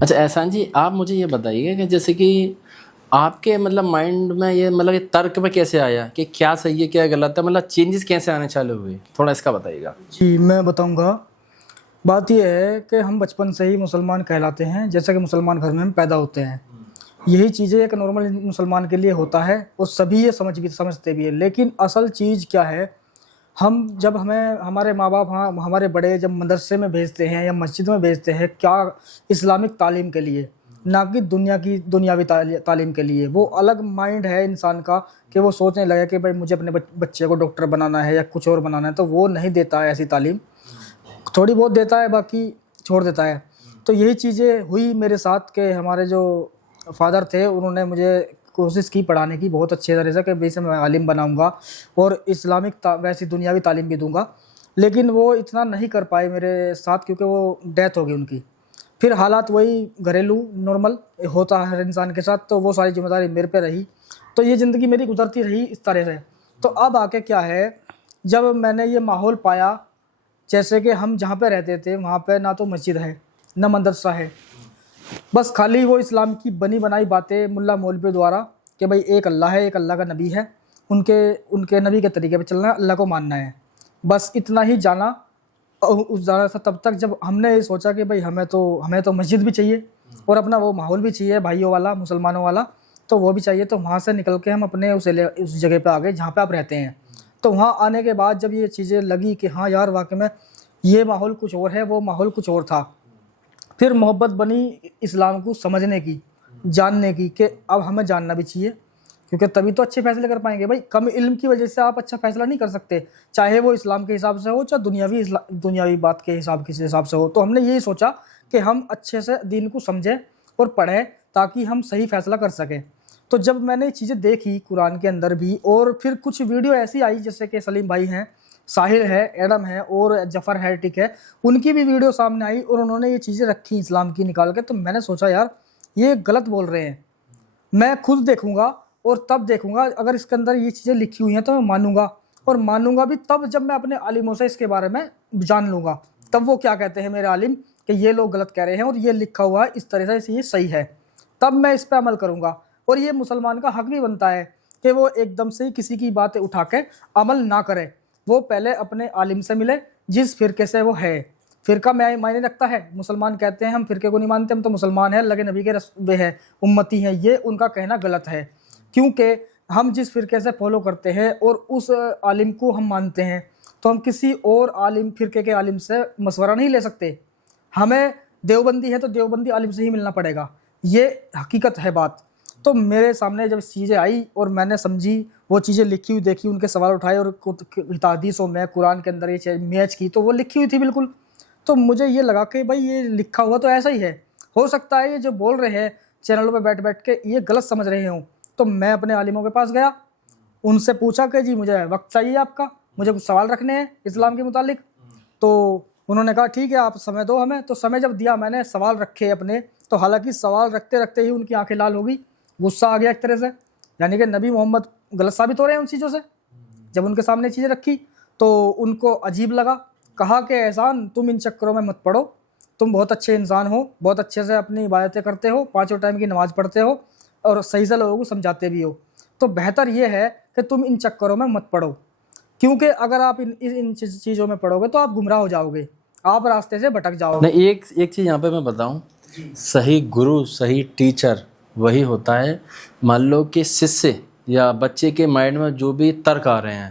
اچھا احسان جی، آپ مجھے یہ بتائیے کہ جیسے کہ آپ کے مطلب مائنڈ میں یہ مطلب یہ ترک میں کیسے آیا کہ کیا صحیح ہے کیا غلط ہے، مطلب چینجز کیسے آنے چالو ہوئے، تھوڑا اس کا بتائیے گا۔ جی میں بتاؤں گا۔ بات یہ ہے کہ ہم بچپن سے ہی مسلمان کہلاتے ہیں، جیسا کہ مسلمان گھر میں ہم پیدا ہوتے ہیں، یہی چیزیں ایک نارمل مسلمان کے لیے ہوتا ہے اور سبھی یہ سمجھتے بھی ہیں۔ لیکن اصل چیز کیا ہے، ہم جب ہمارے ماں باپ ہمارے بڑے جب مدرسے میں بھیجتے ہیں یا مسجد میں بھیجتے ہیں، کیا اسلامک تعلیم کے لیے، نہ کہ دنیاوی تعلیم کے لیے۔ وہ الگ مائنڈ ہے انسان کا کہ وہ سوچنے لگے کہ بھائی مجھے اپنے بچے کو ڈاکٹر بنانا ہے یا کچھ اور بنانا ہے، تو وہ نہیں دیتا ہے ایسی تعلیم، تھوڑی بہت دیتا ہے باقی چھوڑ دیتا ہے۔ تو یہی چیزیں ہوئی میرے ساتھ کہ ہمارے جو فادر تھے انہوں نے مجھے کوشش کی پڑھانے کی بہت اچھے طرح سے کہ بھائی سے میں عالم بناؤں گا اور اسلامک ویسی دنیاوی تعلیم بھی دوں گا، لیکن وہ اتنا نہیں کر پائے میرے ساتھ کیونکہ وہ ڈیتھ ہو گئی ان کی۔ پھر حالات وہی گھریلو نارمل ہوتا ہے ہر انسان کے ساتھ، تو وہ ساری ذمہ داری میرے پہ رہی، تو یہ زندگی میری گزرتی رہی اس طرح سے۔ تو اب آ کے کیا ہے، جب میں نے یہ ماحول پایا، جیسے کہ ہم جہاں پہ رہتے تھے وہاں پہ نہ تو مسجد ہے نہ مدرسہ ہے، بس خالی وہ اسلام کی بنی بنائی باتیں ملا مولوی دوارا کہ بھائی ایک اللہ ہے، ایک اللہ کا نبی ہے، ان کے نبی کے طریقے پہ چلنا ہے، اللہ کو ماننا ہے، بس اتنا ہی جانا۔ اس جانا تھا تب تک جب ہم نے یہ سوچا کہ بھائی ہمیں تو مسجد بھی چاہیے اور اپنا وہ ماحول بھی چاہیے بھائیوں والا، مسلمانوں والا، تو وہ بھی چاہیے۔ تو وہاں سے نکل کے ہم اپنے اس جگہ پہ آ گئے جہاں پہ آپ رہتے ہیں۔ تو وہاں آنے کے بعد جب یہ چیزیں لگی کہ ہاں یار واقعی میں یہ ماحول کچھ اور ہے، وہ ماحول کچھ اور تھا، پھر محبت بنی اسلام کو سمجھنے کی، جاننے کی، کہ اب ہمیں جاننا بھی چاہیے، کیونکہ تبھی تو اچھے فیصلے کر پائیں گے۔ بھائی کم علم کی وجہ سے آپ اچھا فیصلہ نہیں کر سکتے، چاہے وہ اسلام کے حساب سے ہو چاہے دنیاوی بات کے کسی حساب سے ہو۔ تو ہم نے یہی سوچا کہ ہم اچھے سے دین کو سمجھیں اور پڑھیں تاکہ ہم صحیح فیصلہ کر سکیں۔ تو جب میں نے یہ چیزیں دیکھی قرآن کے اندر بھی، اور پھر کچھ ویڈیو ایسی آئی جیسے کہ سلیم بھائی ہیں، ساحل ہے، ایڈم ہے اور جفر ہیرٹک ہے، ان کی بھی ویڈیو سامنے آئی اور انہوں نے یہ چیزیں رکھی اسلام کی نکال کے۔ تو میں نے سوچا یار یہ غلط بول رہے ہیں، میں خود دیکھوں گا اور تب دیکھوں گا اگر اس کے اندر یہ چیزیں لکھی ہوئی ہیں تو میں مانوں گا، اور مانوں گا بھی تب جب میں اپنے عالموں سے اس کے بارے میں جان لوں گا، تب وہ کیا کہتے ہیں میرے عالم کہ یہ لوگ غلط کہہ رہے ہیں اور یہ لکھا ہوا ہے اس طرح سے یہ صحیح ہے، تب میں اس پہ عمل کروں گا۔ اور یہ مسلمان کا حق بھی بنتا ہے کہ وہ ایک دم سے کسی کی باتیں اٹھا کے عمل نہ کرے، وہ پہلے اپنے عالم سے ملے جس فرقے سے وہ ہے۔ فرقہ معنی رکھتا ہے، مسلمان کہتے ہیں ہم فرقے کو نہیں مانتے، ہم تو مسلمان ہیں، اللہ کے نبی کے رسول ہیں، امتی ہیں، یہ ان کا کہنا غلط ہے، کیونکہ ہم جس فرقے سے فالو کرتے ہیں اور اس عالم کو ہم مانتے ہیں، تو ہم کسی اور فرقے کے عالم سے مشورہ نہیں لے سکتے۔ ہمیں دیوبندی ہے تو دیوبندی عالم سے ہی ملنا پڑے گا، یہ حقیقت ہے بات۔ تو میرے سامنے جب چیزیں آئی اور میں نے سمجھی، وہ چیزیں لکھی ہوئی دیکھی، ان کے سوال اٹھائے اور حدیثوں میں قرآن کے اندر یہ چیز میچ کی تو وہ لکھی ہوئی تھی بالکل۔ تو مجھے یہ لگا کہ بھائی یہ لکھا ہوا تو ایسا ہی ہے، ہو سکتا ہے یہ جو بول رہے ہیں چینلوں پہ بیٹھ کے یہ غلط سمجھ رہے ہوں۔ تو میں اپنے عالموں کے پاس گیا، ان سے پوچھا کہ جی مجھے وقت چاہیے آپ کا، مجھے کچھ سوال رکھنے ہیں اسلام کے متعلق۔ تو انہوں نے کہا ٹھیک ہے آپ سمے دو ہمیں۔ تو سمے جب دیا میں نے سوال رکھے اپنے، تو حالانکہ سوال رکھتے رکھتے ہی ان کی آنکھیں لال ہو گئی، غصہ آ گیا ایک طرح سے، یعنی کہ نبی محمد غلط ثابت ہو رہے ہیں ان چیزوں سے۔ جب ان کے سامنے چیزیں رکھی تو ان کو عجیب لگا، کہا کہ احسان تم ان چکروں میں مت پڑو، تم بہت اچھے انسان ہو، بہت اچھے سے اپنی عبادتیں کرتے ہو، 5 ٹائم کی نماز پڑھتے ہو اور صحیح سے لوگوں کو سمجھاتے بھی ہو، تو بہتر یہ ہے کہ تم ان چکروں میں مت پڑو، کیونکہ اگر آپ ان چیزوں میں پڑو گے تو آپ گمراہ ہو جاؤ گے، آپ راستے سے بھٹک جاؤ گے۔ نہیں، ایک چیز یہاں پہ میں بتاؤں، صحیح گرو صحیح ٹیچر وہی ہوتا ہے، مان لو کہ شیشیہ یا بچے کے مائنڈ میں جو بھی ترک آ رہے ہیں